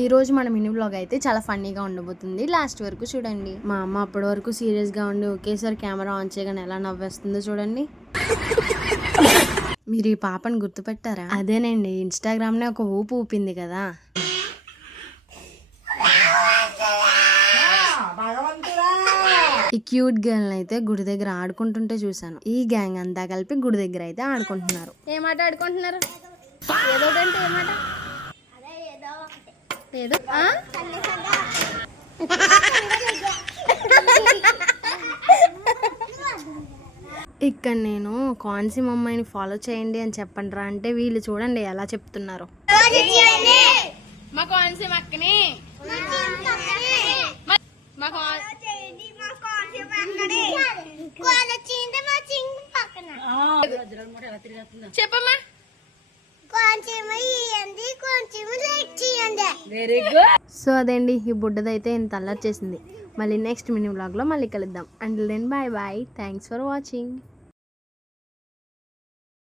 ఈ రోజు మన మినీ వ్లాగ్ అయితే చాలా ఫన్నీగా ఉండబోతుంది. లాస్ట్ వరకు చూడండి. మా అమ్మ అప్పటి వరకు సీరియస్గా ఉండి ఒకేసారి కెమెరా ఆన్ చేయగానే ఎలా నవ్వేస్తుందో చూడండి. మీరు ఈ పాపని గుర్తుపెట్టారా? అదేనండి, ఇన్స్టాగ్రామ్నే ఒక ఊపు ఊపింది కదా. ఈ క్యూట్ గర్ల్ అయితే గుడి దగ్గర ఆడుకుంటుంటే చూసాను. ఈ గ్యాంగ్ అంతా కలిపి గుడి దగ్గర అయితే ఆడుకుంటున్నారు. ఏమాట ఆడుకుంటున్నారు? ఏదోటంటే ఏమాట ఏదో ఇక్కడ నేను కాన్సిమ్ అమ్మాయిని ఫాలో చేయండి అని చెప్పండి రా అంటే వీళ్ళు చూడండి ఎలా చెప్తున్నారు. చెప్పమ్మా. సో అదేండి, ఈ బుడ్డదైతే ఇంత అల్లరి చేసింది. మళ్ళీ నెక్స్ట్ మినీ వ్లాగ్లో మళ్ళీ కలుద్దాం. Until then bye bye. Thanks for watching.